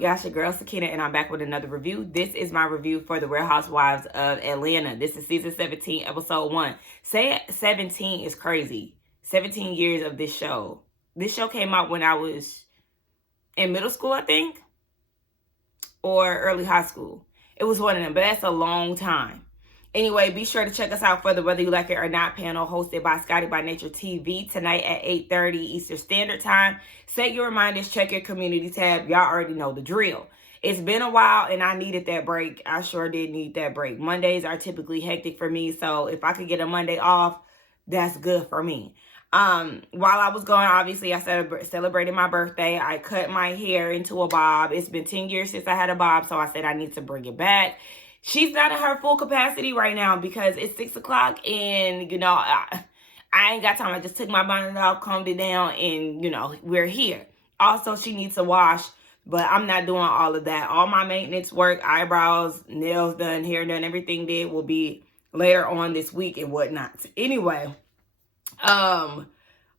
Y'all, it's your girl Sakina, and I'm back with another review. This is my review for the Real Housewives of Atlanta. This is season 17, episode 1. Saying 17 is crazy. 17 years of this show. This show came out when I was in middle school, I think, or early high school. It was one of them, but that's a long time. Anyway, be sure to check us out for the Whether You Like It or Not panel hosted by Scotty by Nature TV tonight at 8:30 Eastern Standard Time. Set your reminders, check your community tab. Y'all already know the drill. It's been a while and I needed that break. I sure did need that break. Mondays are typically hectic for me, so if I could get a Monday off, that's good for me. While I was gone, obviously, I celebrated my birthday. I cut my hair into a bob. It's been 10 years since I had a bob, so I said I need to bring it back. She's not at her full capacity right now because it's 6 o'clock and, I ain't got time. I just took my bonnet off, combed it down, and, we're here. Also, she needs to wash, but I'm not doing all of that. All my maintenance work, eyebrows, nails done, hair done, everything did will be later on this week and whatnot. Anyway,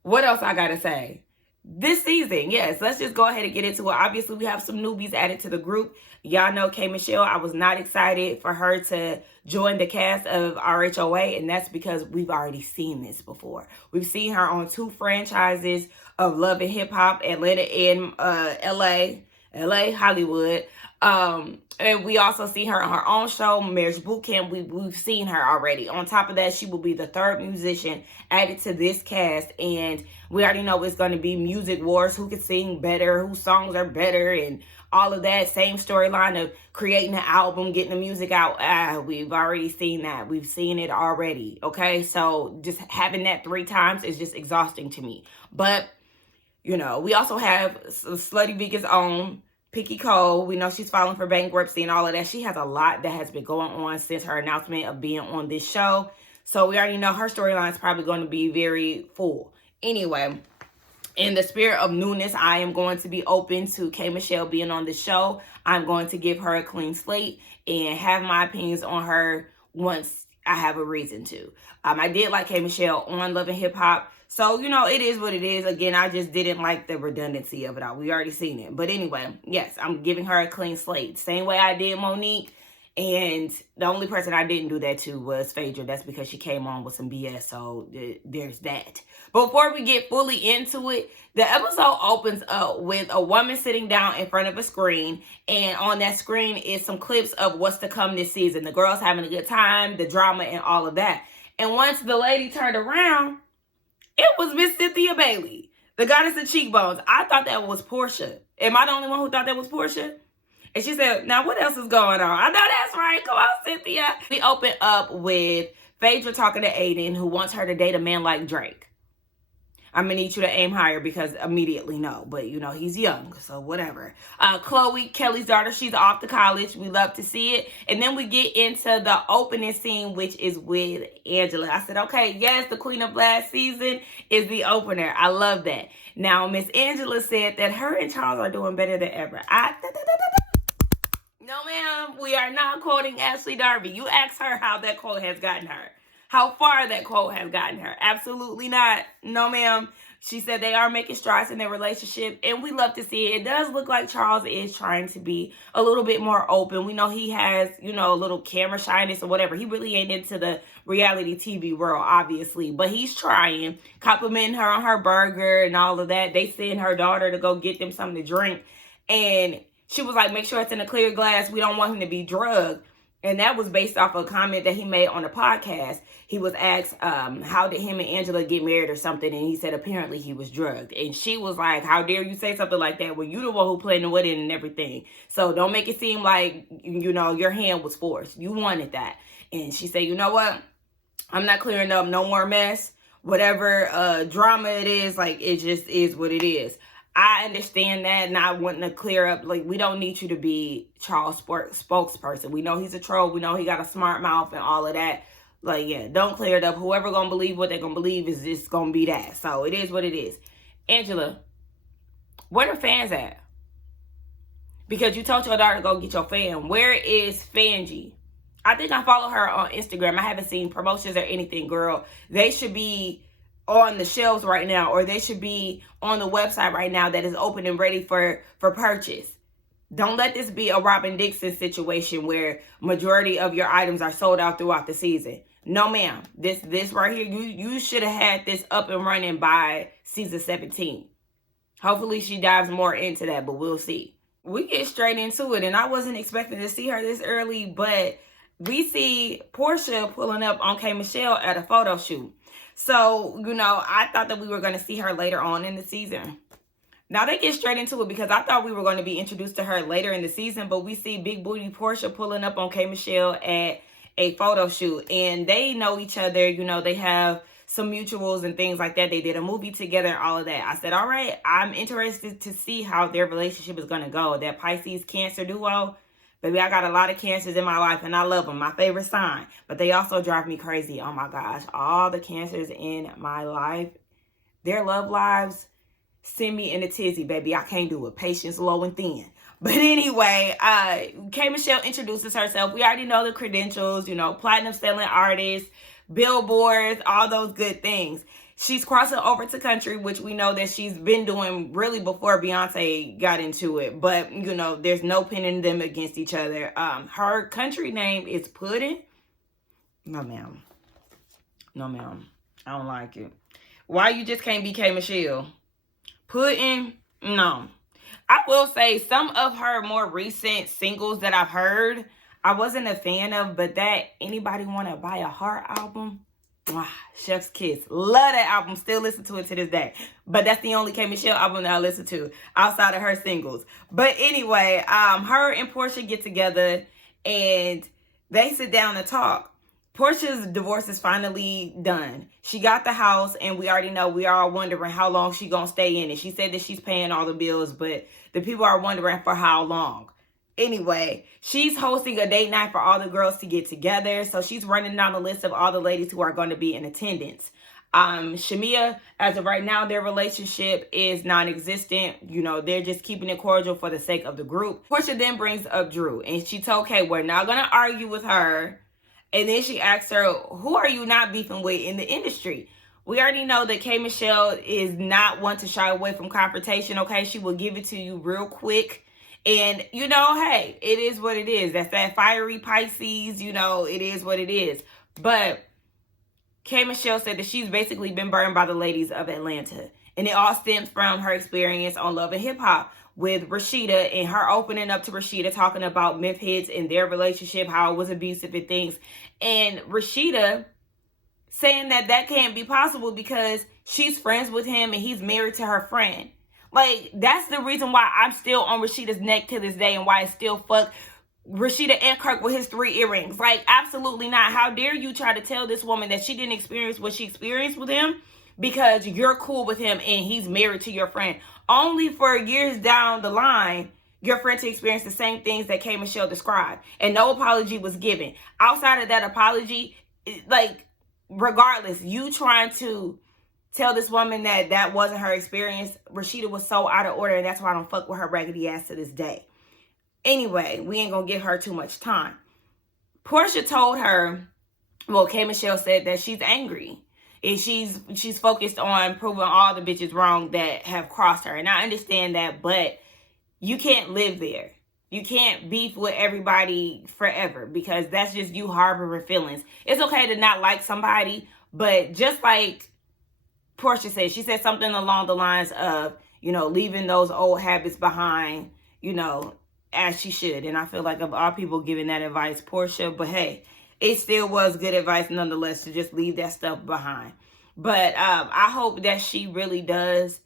what else I gotta say? This season, yes, let's just go ahead and get into it. Obviously, we have some newbies added to the group. Y'all know K. Michelle. I was not excited for her to join the cast of RHOA, and that's because we've already seen this before. We've seen her on 2 franchises of Love and Hip Hop, Atlanta and LA, Hollywood. And we also see her on her own show, Marriage Bootcamp. We've seen her already. On top of that, she will be the 3rd musician added to this cast. And we already know it's going to be music wars. Who can sing better, whose songs are better, and all of that. Same storyline of creating an album, getting the music out. We've already seen that. We've seen it already. Okay, so just having that 3 times is just exhausting to me. But, we also have Slutty Vegan's own Picky Cole. We know she's filing for bankruptcy and all of that. She has a lot that has been going on since her announcement of being on this show. So we already know her storyline is probably going to be very full. Anyway, in the spirit of newness, I am going to be open to K. Michelle being on the show. I'm going to give her a clean slate and have my opinions on her once I have a reason to. I did like K. Michelle on Love and Hip Hop. So, it is what it is. Again, I just didn't like the redundancy of it all. We already seen it. But anyway, yes, I'm giving her a clean slate. Same way I did Monique. And the only person I didn't do that to was Phaedra. That's because she came on with some BS. So there's that. Before we get fully into it, the episode opens up with a woman sitting down in front of a screen. And on that screen is some clips of what's to come this season. The girls having a good time, the drama, and all of that. And once the lady turned around, it was Miss Cynthia Bailey, the goddess of cheekbones. I thought that was Porsha. Am I the only one who thought that was Porsha? And she said, now what else is going on? I know that's right. Come on, Cynthia. We open up with Phaedra talking to Aiden, who wants her to date a man like Drake. I'm going to need you to aim higher because immediately no. But, he's young, so whatever. Chloe, Kelly's daughter, she's off to college. We love to see it. And then we get into the opening scene, which is with Angela. I said, okay, yes, the queen of last season is the opener. I love that. Now, Miss Angela said that her and Charles are doing better than ever. No, ma'am, we are not quoting Ashley Darby. You ask her how that quote has gotten her. How far that quote has gotten her. Absolutely not. No, ma'am. She said they are making strides in their relationship, and we love to see it. It does look like Charles is trying to be a little bit more open. We know he has, a little camera shyness or whatever. He really ain't into the reality TV world, obviously, but he's trying. Complimenting her on her burger and all of that. They send her daughter to go get them something to drink, and she was like, make sure it's in a clear glass. We don't want him to be drugged. And that was based off a comment that he made on the podcast. He was asked, how did him and Angela get married or something? And he said, apparently he was drugged. And she was like, how dare you say something like that when you the one who planned the wedding and everything. So don't make it seem like, your hand was forced. You wanted that. And she said, you know what? I'm not clearing up no more mess. Whatever drama it is, it just is what it is. I understand that, not wanting to clear up. We don't need you to be Charles' spokesperson. We know he's a troll. We know he got a smart mouth and all of that. Yeah, don't clear it up. Whoever gonna believe what they're gonna believe is just gonna be that. So it is what it is. Angela, where the fans at? Because you told your daughter to go get your fan. Where is Fangie? I think I follow her on Instagram. I haven't seen promotions or anything, girl. They should be on the shelves right now, or they should be on the website right now that is open and ready for purchase. Don't let this be a Robin Dixon situation where majority of your items are sold out throughout the season. No, ma'am. This right here, you should have had this up and running by season 17. Hopefully she dives more into that, but we'll see. We get straight into it, and I wasn't expecting to see her this early, but we see Porsha pulling up on K. Michelle at a photo shoot. So, you know, I thought that we were going to see her later on in the season. Now they get straight into it because I thought we were going to be introduced to her later in the season, but we see Big Booty Porsha pulling up on K. Michelle at a photo shoot, and they know each other. You know, they have some mutuals and things like that. They did a movie together and all of that. I said, all right, I'm interested to see how their relationship is going to go. That Pisces Cancer duo, baby, I got a lot of Cancers in my life and I love them. My favorite sign, but they also drive me crazy. Oh my gosh, all the Cancers in my life, their love lives send me in a tizzy, baby. I can't do it. Patience low and thin. But anyway, K. Michelle introduces herself. We already know the credentials, you know, platinum selling artist, billboards, all those good things. She's crossing over to country, which we know that she's been doing really before Beyonce got into it. But, you know, there's no pinning them against each other. Her country name is Pudding. No, ma'am. No, ma'am. I don't like it. Why you just can't be K. Michelle? Pudding? No. I will say some of her more recent singles that I've heard, I wasn't a fan of, but that Anybody Wanna Buy a Heart album, chef's kiss. Love that album. Still listen to it to this day. But that's the only K. Michelle album that I listen to outside of her singles. But anyway, her and Porsha get together and they sit down and talk. Porsha's divorce is finally done. She got the house, and we already know, we are all wondering how long she gonna stay in it. She said that she's paying all the bills, but the people are wondering for how long. Anyway, she's hosting a date night for all the girls to get together. So she's running down the list of all the ladies who are going to be in attendance. Shamia, as of right now, their relationship is non-existent. You know, they're just keeping it cordial for the sake of the group. Porsha then brings up Drew, and she told Kay, we're not going to argue with her. And then she asks her, who are you not beefing with in the industry? We already know that K. Michelle is not one to shy away from confrontation, okay? She will give it to you real quick. And, you know, hey, it is what it is. That's that fiery Pisces, you know, it is what it is. But K. Michelle said that she's basically been burned by the ladies of Atlanta. And it all stems from her experience on Love and Hip Hop with Rashida, and her opening up to Rashida, talking about myth hits and their relationship, how it was abusive and things. And Rashida saying that that can't be possible because she's friends with him and he's married to her friend. Like, that's the reason why I'm still on Rashida's neck to this day and why I still fuck Rashida and Kirk with his 3 earrings. Like, absolutely not. How dare you try to tell this woman that she didn't experience what she experienced with him because you're cool with him and he's married to your friend. Only for years down the line, your friend to experience the same things that K. Michelle described. And no apology was given. Outside of that apology, like, regardless, you trying to tell this woman that that wasn't her experience, Rashida was so out of order, and that's why I don't fuck with her raggedy ass to this day. Anyway, we ain't gonna give her too much time. Porsha told her, well, K. Michelle said that she's angry. And she's focused on proving all the bitches wrong that have crossed her. And I understand that, but you can't live there. You can't beef with everybody forever because that's just you harboring feelings. It's okay to not like somebody, but just like Porsha said, she said something along the lines of, you know, leaving those old habits behind, you know, as she should. And I feel like of all people giving that advice, Porsha, but hey, it still was good advice nonetheless to just leave that stuff behind. But I hope that she really does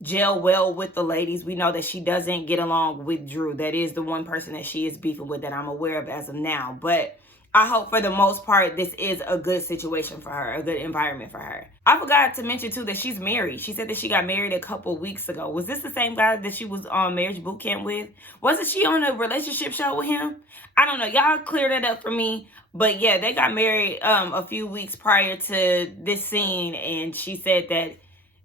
gel well with the ladies. We know that she doesn't get along with Drew. That is the one person that she is beefing with that I'm aware of as of now. But I hope for the most part, this is a good situation for her, a good environment for her. I forgot to mention too that she's married. She said that she got married a couple weeks ago. Was this the same guy that she was on marriage boot camp with? Wasn't she on a relationship show with him? I don't know. Y'all clear that up for me. But yeah, they got married a few weeks prior to this scene. And she said that,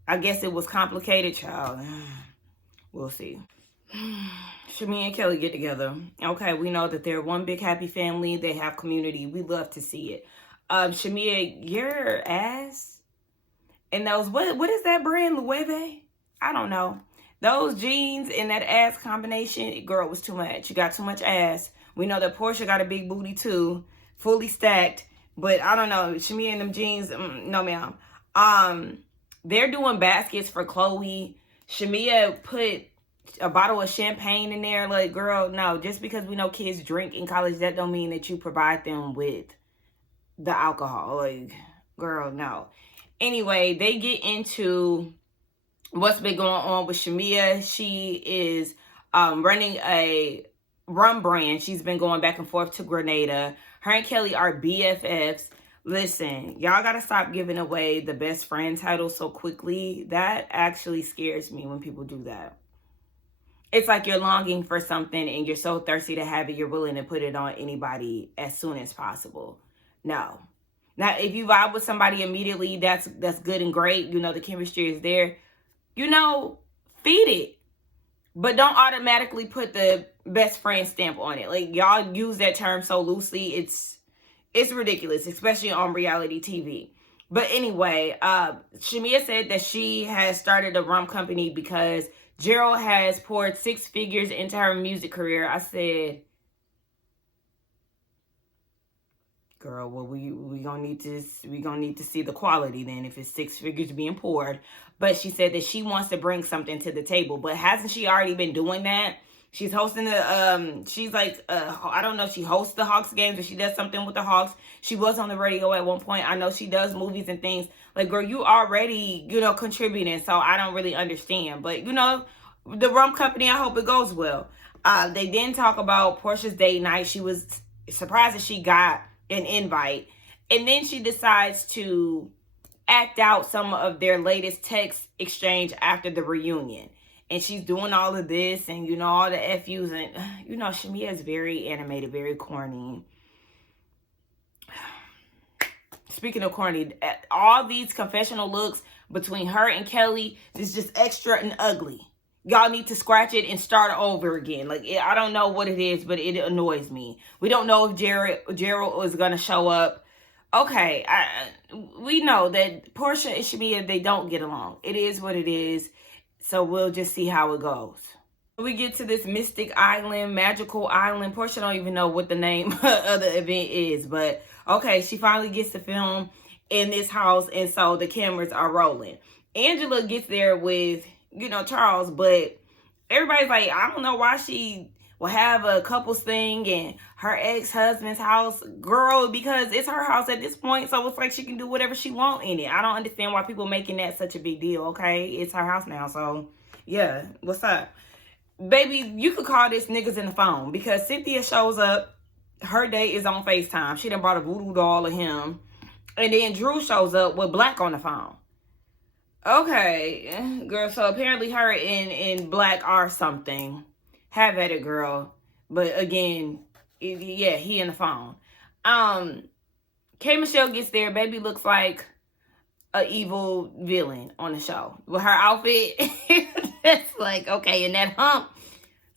I guess it was complicated, child. We'll see. Shamia and Kelly get together. Okay, we know that they're one big happy family. They have community. We love to see it. Shamia, your ass and those, what is that brand, Loewe? I don't know. Those jeans and that ass combination, girl, was too much. You got too much ass. We know that Porsha got a big booty too, fully stacked. But I don't know, Shamia and them jeans, no ma'am. They're doing baskets for Chloe. Shamia put a bottle of champagne in there. Like, girl, no. Just because we know kids drink in college, that don't mean that you provide them with the alcohol. Like, girl, no. Anyway, they get into what's been going on with Shamia. She is running a rum brand. She's been going back and forth to Grenada. Her and Kelly are BFFs. Listen, y'all gotta stop giving away the best friend title so quickly. That actually scares me when people do that. It's like you're longing for something and you're so thirsty to have it, you're willing to put it on anybody as soon as possible. No. Now, if you vibe with somebody immediately, that's good and great. You know, the chemistry is there. You know, feed it. But don't automatically put the best friend stamp on it. Like, y'all use that term so loosely. It's ridiculous, especially on reality TV. But anyway, Shamia said that she has started a rum company because Gerald has poured 6 figures into her music career. I said, girl, well, we gonna need to see the quality then if it's 6 figures being poured. But she said that she wants to bring something to the table. But hasn't she already been doing that? She's hosting the she's like I don't know if she hosts the Hawks games or she does something with the Hawks. She was on the radio at one point. I know she does movies and things. Like, girl, you already, you know, contributing, so I don't really understand. But, you know, the rum company, I hope it goes well. They didn't talk about Porsha's date night. She was surprised that she got an invite. And then she decides to act out some of their latest text exchange after the reunion. And she's doing all of this and, you know, all the FUs. And, you know, Shamia is very animated, very corny. Speaking of corny, all these confessional looks between her and Kelly is just extra and ugly. Y'all need to scratch it and start over again. Like, I don't know what it is, but it annoys me. We don't know if Gerald is going to show up. Okay, we know that Porsha and Shamia, they don't get along. It is what it is. So we'll just see how it goes. We get to this mystic island, magical island. Porsha don't even know what the name of the event is. But, okay, she finally gets to film in this house. And so the cameras are rolling. Angela gets there with, you know, Charles. But everybody's like, I don't know why she will have a couples thing in her ex-husband's house. Girl, because it's her house at this point. So it's like she can do whatever she wants in it. I don't understand why people making that such a big deal, okay? It's her house now. So, yeah. What's up? Baby, you could call this niggas in the phone. Because Cynthia shows up. Her date is on FaceTime. She done brought a voodoo doll of him. And then Drew shows up with Black on the phone. Okay. Girl, so apparently her and Black are something. Have at it, girl. But again, yeah, he in the phone. K. Michelle gets there. Baby looks like a evil villain on the show. With her outfit, it's like, okay, and that hump.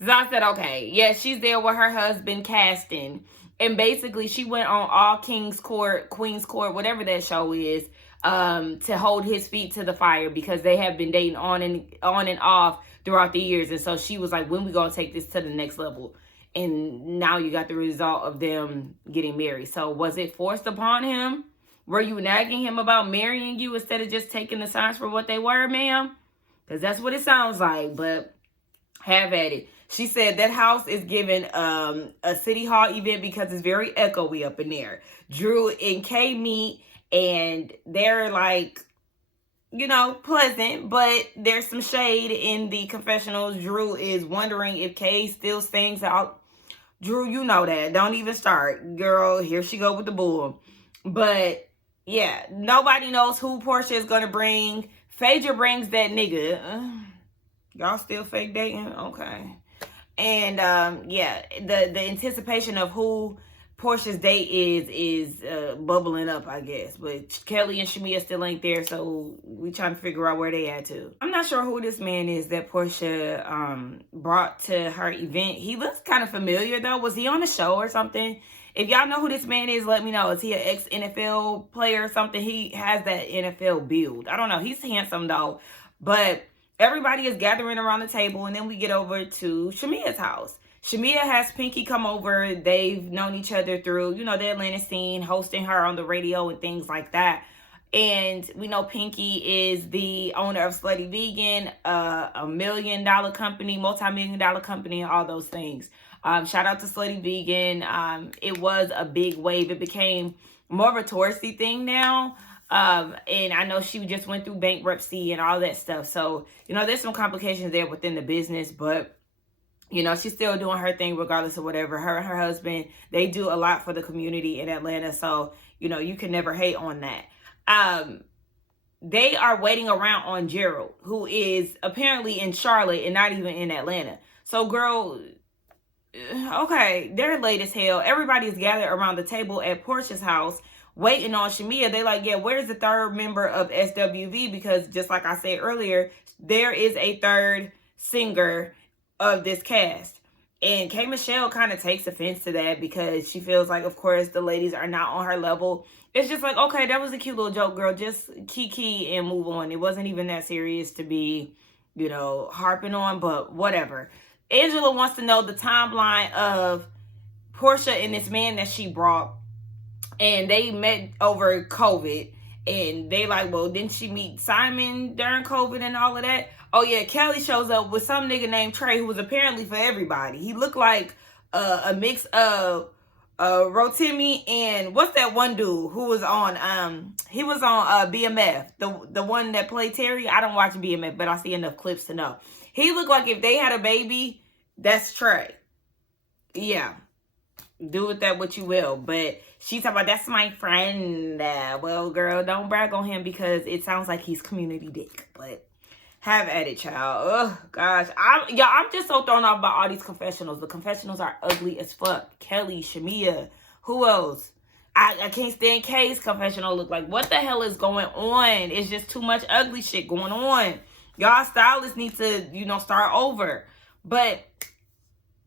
So I said, okay. Yeah, she's there with her husband, Caston. And basically, she went on All King's Court, Queen's Court, whatever that show is, to hold his feet to the fire because they have been dating on and off throughout the years. And so she was like, when we gonna take this to the next level? And now you got the result of them getting married. So was it forced upon him? Were you nagging him about marrying you instead of just taking the signs for what they were, ma'am? Because that's what it sounds like. But have at it. She said that house is giving a city hall event because it's very echoey up in there. Drew and Kay meet and they're like, you know, pleasant, but there's some shade in the confessionals. Drew is wondering if Kay still sings out. Drew, you know that. Don't even start. Girl, here she go with the bull. But, yeah, nobody knows who Porsha is going to bring. Phaedra brings that nigga. Y'all still fake dating? Okay. And, yeah, the anticipation of who Porsha's date is bubbling up, I guess. But Kelly and Shamia still ain't there, so we trying to figure out where they at too. I'm not sure who this man is that Porsha brought to her event. He looks kind of familiar though. Was he on a show or something? If y'all know who this man is, let me know. Is he an ex-NFL player or something? He has that NFL build. I don't know. He's handsome though. But everybody is gathering around the table, and then we get over to Shamia's house. Shamia has Pinky come over. They've known each other through, the Atlanta scene, hosting her on the radio and things like that. And we know Pinky is the owner of Slutty Vegan, a $1 million company, multi-million-dollar company, and all those things. Shout out to Slutty Vegan. It was a big wave. It became more of a touristy thing now. And I know she just went through bankruptcy and all that stuff. So, there's some complications there within the business, but she's still doing her thing regardless of whatever. Her and her husband, they do a lot for the community in Atlanta. So, you can never hate on that. They are waiting around on Gerald, who is apparently in Charlotte and not even in Atlanta. So, girl, okay, they're late as hell. Everybody's gathered around the table at Porsha's house waiting on Shamia. They like, yeah, where's the third member of SWV? Because just like I said earlier, there is a third singer of this cast. And K. Michelle kind of takes offense to that because she feels like, of course, the ladies are not on her level. It's just like, okay, that was a cute little joke, girl. Just kiki and move on. It wasn't even that serious to be, harping on, but whatever. Angela wants to know the timeline of Porsha and this man that she brought. And they met over COVID. And they like, well, didn't she meet Simon during COVID and all of that? Oh, yeah, Kelly shows up with some nigga named Trey who was apparently for everybody. He looked like a mix of Rotimi and what's that one dude who was on, he was on BMF, the one that played Terry. I don't watch BMF, but I see enough clips to know. He looked like if they had a baby, that's Trey. Yeah, do with that what you will, but she's talking about, that's my friend. Well, girl, don't brag on him because it sounds like he's community dick, but have at it, child. Oh, gosh. I'm just so thrown off by all these confessionals. The confessionals are ugly as fuck. Kelly, Shamia, who else? I can't stand Kay's confessional. Look like, what the hell is going on? It's just too much ugly shit going on. Y'all stylists need to, start over. But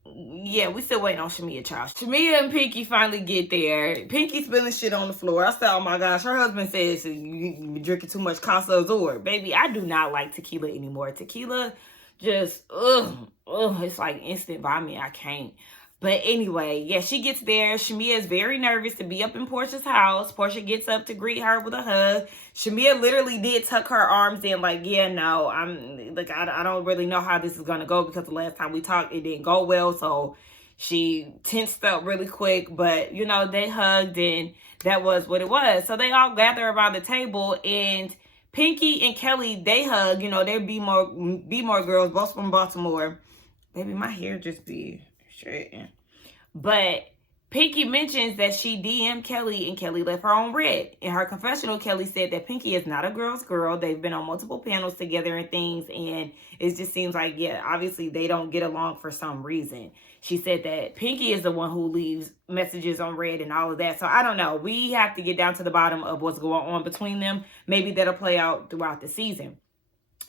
yeah, we still waiting on Shamia, child. Shamia and Pinky finally get there. Pinky spilling shit on the floor. I said, oh my gosh, her husband says you drinking too much Casa Azul. Baby, I do not like tequila anymore. Tequila just, it's like instant vomit. I can't. But anyway, yeah, she gets there. Shamia is very nervous to be up in Porsha's house. Porsha gets up to greet her with a hug. Shamia literally did tuck her arms in like, yeah, no, I don't really know how this is going to go because the last time we talked, it didn't go well. So she tensed up really quick, but they hugged and that was what it was. So they all gather around the table and Pinky and Kelly, they hug, they're Be More girls, both from Baltimore. Baby, my hair just be straight. But Pinky mentions that she DM'd Kelly and Kelly left her on red. In her confessional, Kelly said that Pinky is not a girl's girl. They've been on multiple panels together and things. And it just seems like, yeah, obviously they don't get along for some reason. She said that Pinky is the one who leaves messages on red and all of that. So I don't know. We have to get down to the bottom of what's going on between them. Maybe that'll play out throughout the season.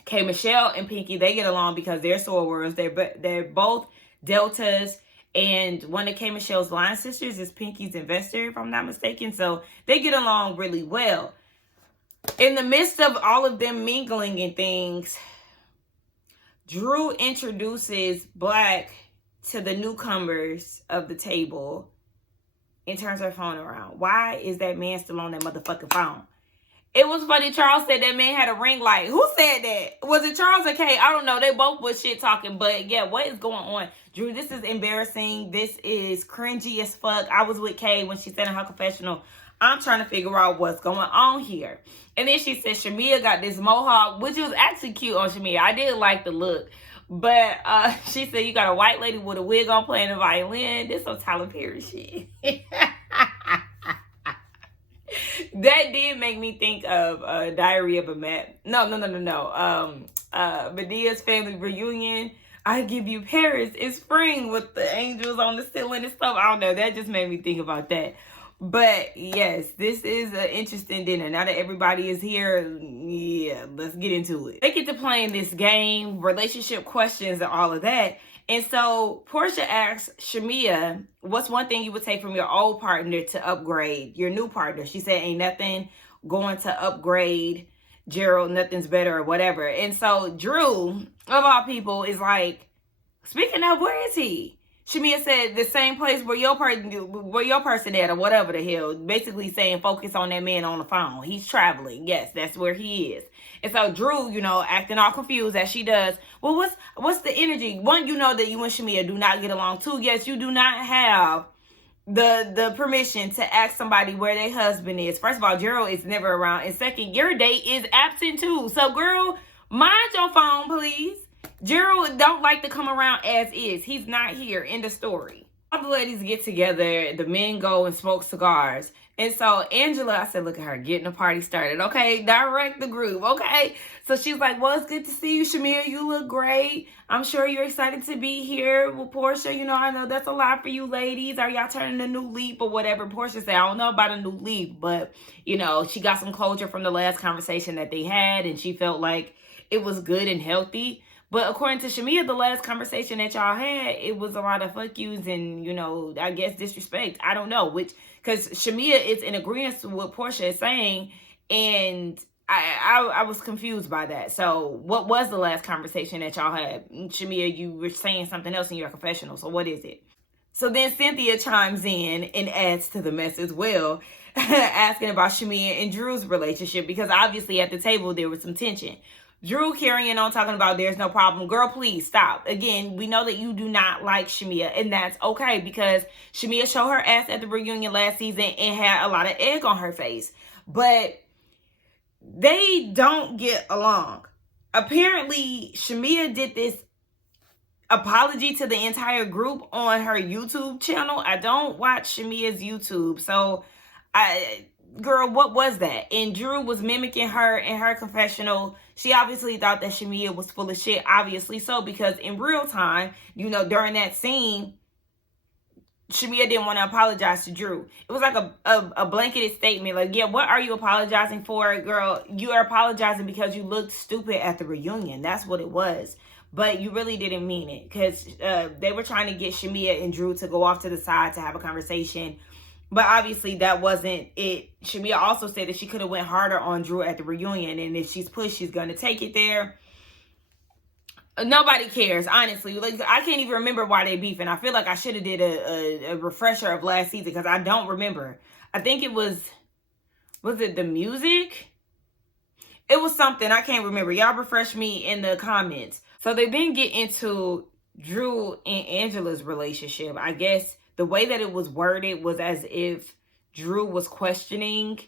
K. Michelle and Pinky, they get along because they're sorors. They're both Deltas. And one of K. Michelle's line sisters is Pinky's investor, if I'm not mistaken. So they get along really well. In the midst of all of them mingling and things, Drew introduces Black to the newcomers of the table and turns her phone around. Why is that man still on that motherfucking phone? It was funny. Charles said that man had a ring light. Who said that? Was it Charles or Kay? I don't know. They both was shit talking. But yeah, what is going on? Drew, this is embarrassing. This is cringy as fuck. I was with Kay when she said in her confessional, I'm trying to figure out what's going on here. And then she said Shamia got this mohawk, which was actually cute on Shamia. I did like the look. But she said you got a white lady with a wig on playing the violin. This some Tyler Perry shit. That did make me think of Diary of a Mad. No. Medea's family reunion. I give you Paris in spring with the angels on the ceiling and stuff. I don't know. That just made me think about that. But yes, this is an interesting dinner. Now that everybody is here, yeah, let's get into it. They get to playing this game, relationship questions and all of that. And so Porsha asks Shamia, what's one thing you would take from your old partner to upgrade your new partner? She said, ain't nothing going to upgrade Gerald, nothing's better or whatever. And so Drew, of all people, is like, speaking of, where is he? Shamia said the same place where your person at, or whatever the hell. Basically saying focus on that man on the phone. He's traveling. Yes, that's where he is. And so Drew, acting all confused as she does. Well, what's the energy? One, you know that you and Shamia do not get along. Two, yes, you do not have the permission to ask somebody where their husband is. First of all, Gerald is never around. And second, your date is absent too. So girl, mind your phone, please. Gerald don't like to come around as is. He's not here in the story. All the ladies get together. The men go and smoke cigars. And so Angela, I said, look at her getting the party started. Okay, direct the group. Okay. So she's like, well, it's good to see you, Shamia. You look great. I'm sure you're excited to be here with Porsha. I know that's a lot for you ladies. Are y'all turning a new leaf or whatever? Porsha said, I don't know about a new leaf, but, she got some closure from the last conversation that they had, and she felt like it was good and healthy. But according to Shamia, the last conversation that y'all had, it was a lot of fuck yous and, I guess disrespect. I don't know because Shamia is in agreement with what Porsha is saying. And I was confused by that. So what was the last conversation that y'all had? Shamia, you were saying something else in your confessional. So what is it? So then Cynthia chimes in and adds to the mess as well, asking about Shamia and Drew's relationship, because obviously at the table there was some tension. Drew carrying on talking about there's no problem. Girl, please stop. Again, we know that you do not like Shamia, and that's okay because Shamia showed her ass at the reunion last season and had a lot of egg on her face. But they don't get along. Apparently, Shamia did this apology to the entire group on her YouTube channel. I don't watch Shamia's YouTube, so girl, what was that? And Drew was mimicking her in her confessional. She obviously thought that Shamia was full of shit, obviously so, because in real time, during that scene, Shamia didn't want to apologize to Drew. It was like a blanketed statement. Like, yeah, what are you apologizing for, girl? You are apologizing because you looked stupid at the reunion. That's what it was. But you really didn't mean it, because they were trying to get Shamia and Drew to go off to the side to have a conversation. But obviously that wasn't it. Shamia also said that she could have went harder on Drew at the reunion. And if she's pushed, she's going to take it there. Nobody cares, honestly. Like, I can't even remember why they beefing. I feel like I should have did a refresher of last season because I don't remember. I think it was it the music? It was something. I can't remember. Y'all refresh me in the comments. So they then get into Drew and Angela's relationship. I guess the way that it was worded was as if Drew was questioning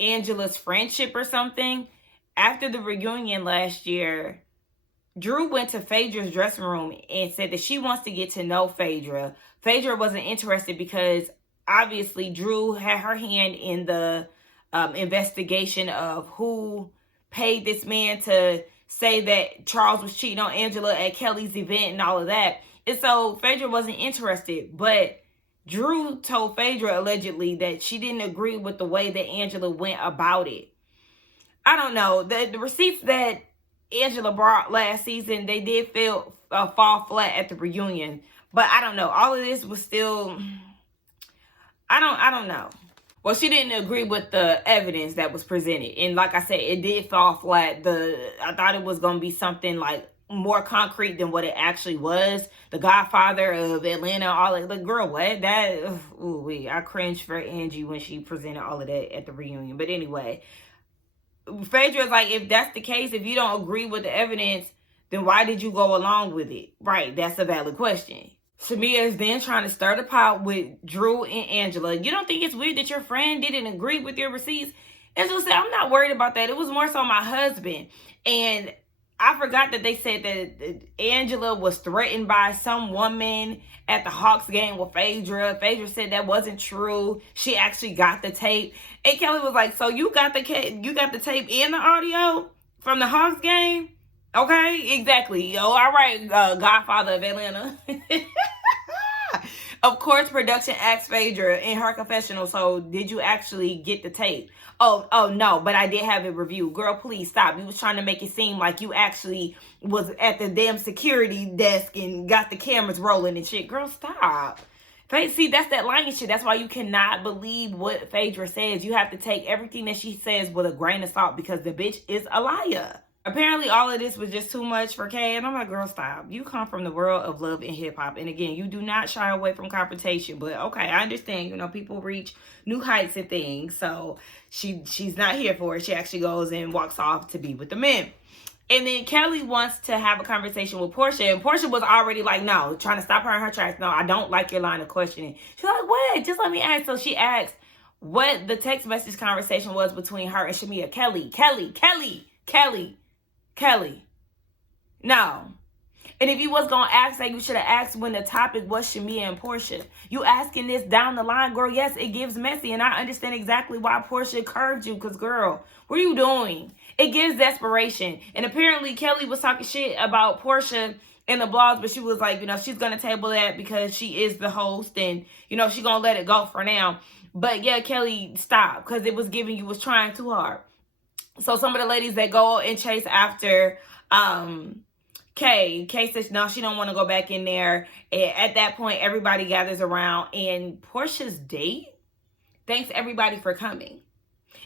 Angela's friendship or something. After the reunion last year, Drew went to Phaedra's dressing room and said that she wants to get to know Phaedra. Phaedra wasn't interested because obviously Drew had her hand in the investigation of who paid this man to say that Charles was cheating on Angela at Kelly's event and all of that. And so Phaedra wasn't interested, but Drew told Phaedra allegedly that she didn't agree with the way that Angela went about it. I don't know. The receipts that Angela brought last season, they did fall flat at the reunion. But I don't know. All of this was still, I don't know. Well, she didn't agree with the evidence that was presented. And like I said, it did fall flat. I thought it was going to be something like more concrete than what it actually was. The Godfather of Atlanta, all that. Like, girl, what? I cringed for Angie when she presented all of that at the reunion. But anyway, Phaedra's like, if that's the case, if you don't agree with the evidence, then why did you go along with it? Right, that's a valid question. Shamia is then trying to stir the pot with Drew and Angela. You don't think it's weird that your friend didn't agree with your receipts? Angela said, I'm not worried about that. It was more so my husband. And I forgot that they said that Angela was threatened by some woman at the Hawks game with Phaedra. Phaedra said that wasn't true. She actually got the tape. And Kelly was like, so you got the tape and the audio from the Hawks game? Okay, exactly. Oh, all right, Godfather of Atlanta. Of course, production asked Phaedra in her confessional, so did you actually get the tape? Oh, no, but I did have it reviewed. Girl, please stop. You was trying to make it seem like you actually was at the damn security desk and got the cameras rolling and shit. Girl, stop. See, that's that lying shit. That's why you cannot believe what Phaedra says. You have to take everything that she says with a grain of salt because the bitch is a liar. Apparently, all of this was just too much for Kay. And I'm like, girl, stop. You come from the world of love and hip-hop. And again, you do not shy away from confrontation. But okay, I understand. You know, people reach new heights and things. So she's not here for it. She actually goes and walks off to be with the men. And then Kelly wants to have a conversation with Porsha. And Porsha was already like, no, trying to stop her in her tracks. No, I don't like your line of questioning. She's like, what? Just let me ask. So she asked what the text message conversation was between her and Shamia. Kelly. No. And if you was going to ask that, you should have asked when the topic was Shamia and Porsha. You asking this down the line, girl, yes, it gives messy. And I understand exactly why Porsha curved you. Because, girl, what are you doing? It gives desperation. And apparently Kelly was talking shit about Porsha in the blogs. But she was like, you know, she's going to table that because she is the host. And, you know, she's going to let it go for now. But, yeah, Kelly, stop. Because it was giving you was trying too hard. So some of the ladies that go and chase after Kay says no, she don't want to go back in there. And at that point, everybody gathers around. And Porsha's date thanks everybody for coming.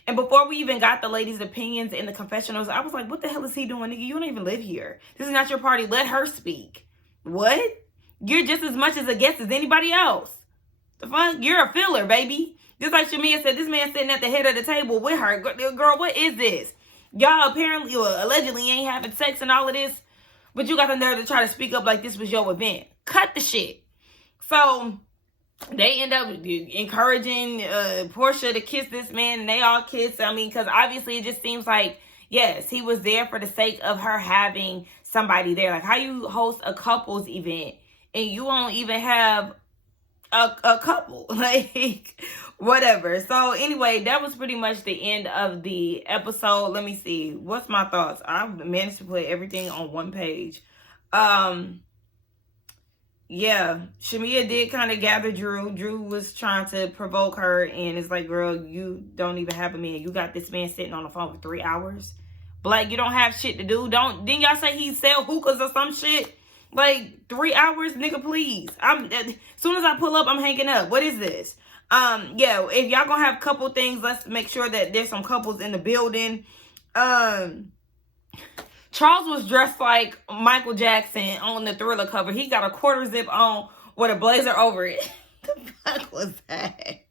And before we even got the ladies' opinions in the confessionals, I was like, what the hell is he doing, nigga? You don't even live here. This is not your party. Let her speak. What? You're just as much as a guest as anybody else. The fuck? You're a filler, baby. Just like Shamia said, this man sitting at the head of the table with her. Girl, what is this? Y'all apparently or allegedly ain't having sex and all of this. But you got the nerve to try to speak up like this was your event. Cut the shit. So they end up encouraging Porsha to kiss this man. And they all kiss. I mean, because obviously it just seems like, yes, he was there for the sake of her having somebody there. Like how you host a couples event and you won't even have a couple, like whatever. So anyway, that was pretty much the end of the episode. Let me see, what's my thoughts? I've managed to put everything on one page. Yeah, Shamia did kind of gather Drew was trying to provoke her, and it's like, girl, you don't even have a man. You got this man sitting on the phone for 3 hours. Like, you don't have shit to do. Didn't y'all say he sell hookahs or some shit? Like 3 hours, nigga, please. As soon as I pull up, I'm hanging up. What is this? Yeah, if y'all gonna have couple things, let's make sure that there's some couples in the building. Charles was dressed like Michael Jackson on the Thriller cover. He got a quarter zip on with a blazer over it. The fuck was that?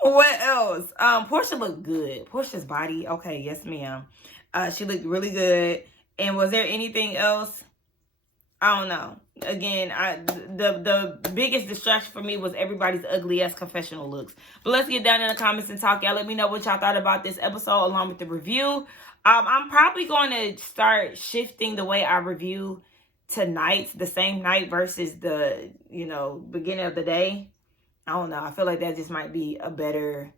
What else? Porsha looked good. Porsha's body, okay, yes ma'am. She looked really good. And was there anything else? I don't know. Again, the biggest distraction for me was everybody's ugly ass confessional looks. But let's get down in the comments and talk. Y'all let me know what y'all thought about this episode along with the review. I'm probably going to start shifting the way I review tonight, the same night versus the, beginning of the day. I don't know. I feel like that just might be a better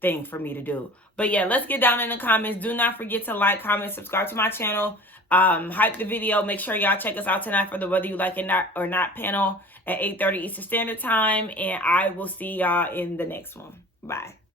thing for me to do. But yeah, let's get down in the comments. Do not forget to like, comment, subscribe to my channel. Hype the video. Make sure y'all check us out tonight for the Whether You Like It or Not panel at 8:30 Eastern Standard Time. And I will see y'all in the next one. Bye.